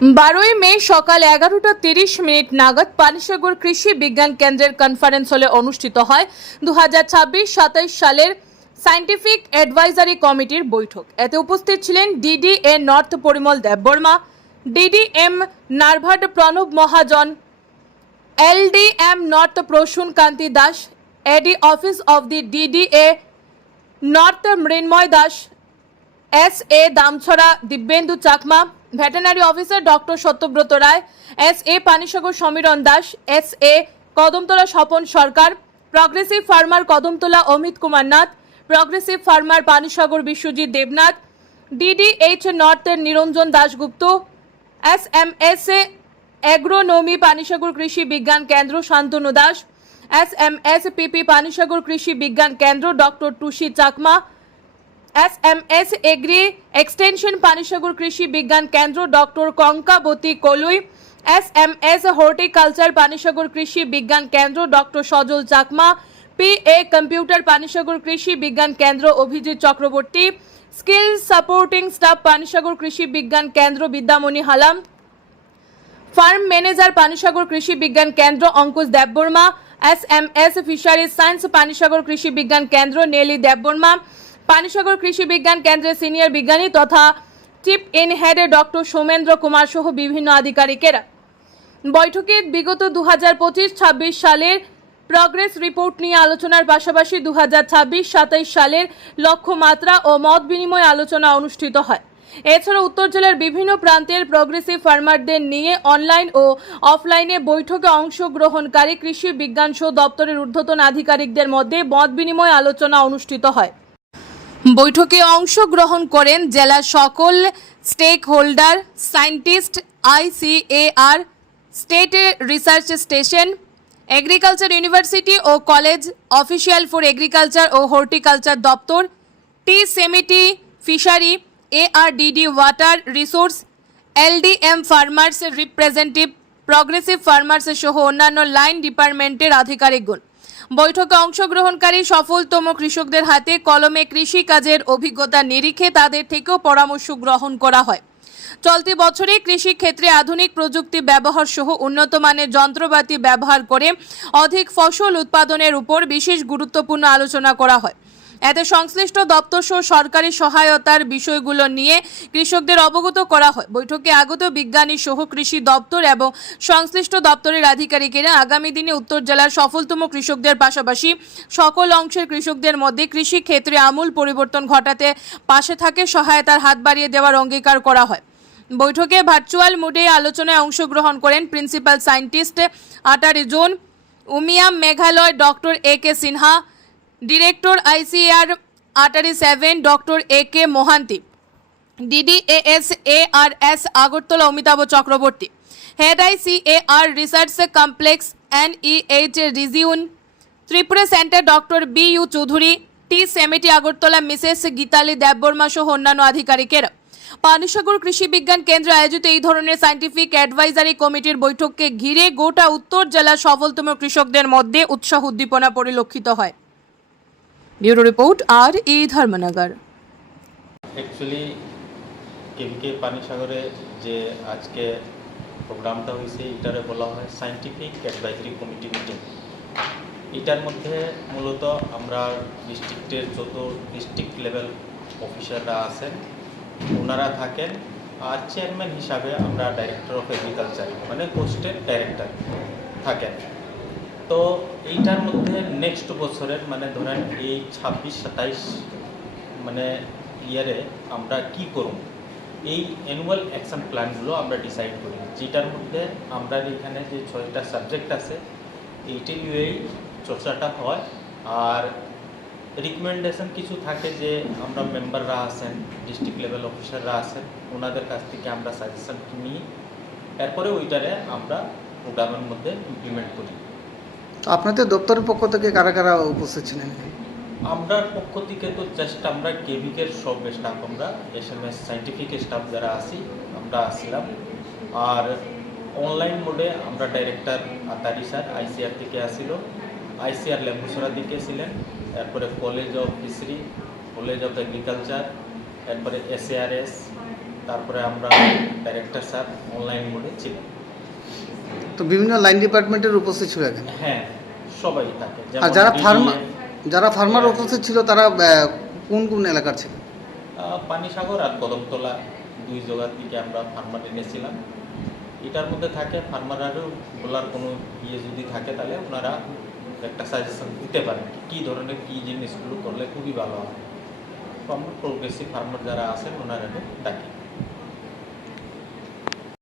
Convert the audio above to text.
12ই মে সকাল 11:30 নাগাদ পানিসাগর কৃষি বিজ্ঞান কেন্দ্রের কনফারেন্স হলে অনুষ্ঠিত হয় 2026-27 সালের সায়েন্টিফিক অ্যাডভাইজারি কমিটির বৈঠক। এতে উপস্থিত ছিলেন DDA north Parimal Debbarma, DDM নারভাড Pranab Mahajan, LDM north Prasun Kanti Das, AD office of the DDA north Mrinmoy Das, SA. Damchhara Dibyendu Chakma, veterinary officer doctor Satyabrata Roy, SA. Panisagar Samiran Das, SA. Kadamtala Swapan Sarkar, progressive farmer Kadamtala Amit Kumar Nath, progressive farmer Panisagar Biswajit Debnath, DDH নর্থের Niranjan Dasgupta, SMS. Agronomy Panisagar Krishi Vigyan Kendra Shantanu Das, SMS. PP Panisagar Krishi Vigyan Kendra doctor Tusi Chakma, SMS. Agri extension Panisagar Krishi Vigyan Kendra doctor Kankabati Kolui, SMS. Horticulture Panisagar Krishi Vigyan Kendra doctor Sajal Chakma, PA. Computer Panisagar Krishi Vigyan Kendra Abhijit Chakraborty, skill supporting staff Panisagar Krishi Vigyan Kendra Bidyamani Halam, farm manager Panisagar Krishi Vigyan Kendra Ankush Debbarma, SMS. Fisheries science Panisagar Krishi Vigyan কেন্দ্র নেলি দেববর্মা, পানিসাগর কৃষি বিজ্ঞান কেন্দ্রের senior বিজ্ঞানী তথা chief in head doctor Somendra Kumar সহ বিভিন্ন আধিকারিকেরা বৈঠকে বিগত 2025-26 সালের প্রগ্রেস রিপোর্ট নিয়ে আলোচনার পাশাপাশি 2026-27 সালের লক্ষ্যমাত্রা ও মত বিনিময় আলোচনা অনুষ্ঠিত হয়। এছাড়া উত্তর জেলার বিভিন্ন প্রান্তের প্রগ্রেসিভ ফার্মারদের নিয়ে অনলাইন ও অফলাইনে বৈঠকে অংশগ্রহণকারী কৃষি বিজ্ঞান সহ দপ্তরের ঊর্ধ্বতন আধিকারিকদের মধ্যে মত বিনিময় আলোচনা অনুষ্ঠিত হয়। বৈঠকে অংশগ্রহণ করেন জেলার সকল stakeholder, scientist, ICAR, state research station, agriculture university ও কলেজ, অফিসিয়াল ফর এগ্রিকালচার ও হর্টিকালচার দপ্তর, টি সেমিটি fishery, ARDD water resource, LDM farmers representative, progressive farmers সহ অন্যান্য লাইন ডিপার্টমেন্টের আধিকারিকগণ বৈঠকে অংশগ্রহণকারী সফলতম কৃষকদের হাতে কলমে কৃষি কাজের অভিজ্ঞতা নিরিখে তাদের থেকেও পরামর্শ গ্রহণ করা হয়। চলতি বছরে কৃষি ক্ষেত্রে আধুনিক প্রযুক্তি ব্যবহার সহ উন্নত মানের যন্ত্রপাতি ব্যবহার করে অধিক ফসল উৎপাদনের উপর বিশেষ গুরুত্বপূর্ণ আলোচনা করা হয়। এতে সংশ্লিষ্ট দপ্তর সহ সরকারি সহায়তার বিষয়গুলো নিয়ে কৃষকদের অবগত করা হয়। বৈঠকে আগত বিজ্ঞানী সহ কৃষি দপ্তর এবং সংশ্লিষ্ট দপ্তরের আধিকারিকেরা আগামী দিনে উত্তর জেলার সফলতম কৃষকদের পাশাপাশি সকল অংশের কৃষকদের মধ্যে কৃষি ক্ষেত্রে আমূল পরিবর্তন ঘটাতে পাশে থাকে সহায়তার হাত বাড়িয়ে দেওয়ার অঙ্গীকার করা হয়। বৈঠকে ভার্চুয়াল মোডে আলোচনায় অংশগ্রহণ করেন principal scientist ATARI zone, Umiam Meghalaya doctor A K. Sinha, director ICAR ATARI 7 doctor A K. Mohanty, DDAS Agartala Amitabha Chakraborty, head ICAR research complex NEH region, Tripura centre doctor B U. Choudhury, টি সেমিটি আগরতলা মিসেস গীতালি দেববর্মা সহ অন্যান্য আধিকারিকেরা পানিসাগর কৃষি বিজ্ঞান কেন্দ্রে আয়োজিত এই ধরনের সায়েন্টিফিক অ্যাডভাইজারি কমিটির বৈঠককে ঘিরে গোটা উত্তর জেলার সফলতম কৃষকদের মধ্যে উৎসাহ উদ্দীপনা পরিলক্ষিত হয়। Bureau report RA. Dharmanagar. Actually KVK পানিসাগরে যে আজকে প্রোগ্রামটা হয়েছে এটারে বলা হয় সায়েন্টিফিক অ্যাডভাইজারি কমিটি মিটিং। এটার মধ্যে মূলত আমরা ডিস্ট্রিক্টের যত ডিস্ট্রিক্ট লেভেল অফিসাররা আছেন ওনারা থাকেন, আর চেয়ারম্যান হিসাবে আমরা ডাইরেক্টর অফ এগ্রিকালচার মানে পোস্টের ডাইরেক্টর থাকেন। তো এইটার মধ্যে নেক্সট বছরের মানে ধরেন এই 26-27 মানে ইয়ারে আমরা কি করব এই অ্যানুয়াল অ্যাকশন প্ল্যানগুলো আমরা ডিসাইড করি, যেটার মধ্যে আমরা এখানে যে 6টা সাবজেক্ট আছে এইটি নিয়েই চর্চাটা হয়। আর রিকমেন্ডেশন কিছু থাকে যে আমরা মেম্বাররা আছেন, ডিস্ট্রিক্ট লেভেল অফিসাররা আছেন, ওনাদের কাছ থেকে আমরা সাজেশন নিই, এরপরে ওইটারে আমরা প্রোগ্রামের মধ্যে ইমপ্লিমেন্ট করি। তো আপনাদের দপ্তরের পক্ষ থেকে কারা কারা উপস্থিত ছিলেন? আমরা পক্ষ থেকে তো জাস্ট আমরা কেভিকের সব স্টাফ, আমরা এসএমএস সায়েন্টিফিক স্টাফ যারা আছি আমরা আসছিলাম। আর অনলাইন মোডে আমরা ডাইরেক্টর আতারি স্যার আইসিআর থেকে আসছিল, আইসিআর লেম্বুসরা দিকে ছিলেন, এরপরে college of fishery, college of agriculture, এরপরে SARS, তারপরে আমরা ডাইরেক্টর স্যার অনলাইন মোডে ছিলাম। তো বিভিন্ন লাইন ডিপার্টমেন্টের উপস্থিত ছিল এখানে। হ্যাঁ, সবাই থাকে। আর যারা DDA, ফার্মার উপস্থিত ছিল তারা কোন কোন এলাকার ছিল? পানিসাগর আর কদমতলা দুই জায়গার থেকে আমরা ফার্মার এনেছিলাম। এটার মধ্যে থাকে ফার্মারারও বলার কোনো যদি থাকে তাহলে ওনারা একটা সাজেশন দিতে পারেন কী ধরনের কী জিনিসগুলো করলে খুবই ভালো হয়। তো আমরা প্রোগ্রেসিভ ফার্মার যারা আছেন ওনারা ডাকি।